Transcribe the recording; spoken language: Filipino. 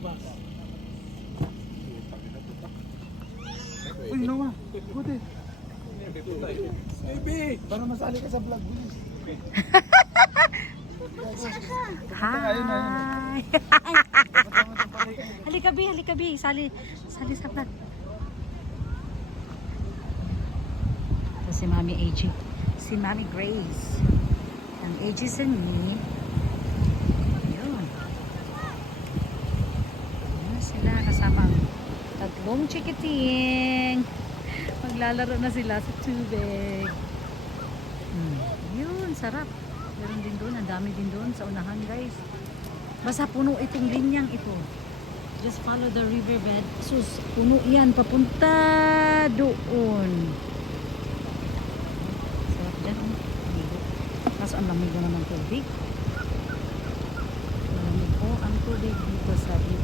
Uy, nawa. Buti. Baby! Para masali ka sa vlog. Hi! halika bi, halika bi. Sali, sali sa vlog. Ito si Mami AJ. Si Mami Grace. Ang AJ and me. Tatlong chikiting. Maglalaro na sila sa tubig. Hmm. Yun, sarap. Meron din doon, ang dami din doon sa unahan guys. Basta puno itong linyang ito. Just follow the riverbed. Sus, puno yan, papunta doon. Sarap dyan, oh. Kaso ang lamig naman tubig. Malamig po ang tubig dito sa river.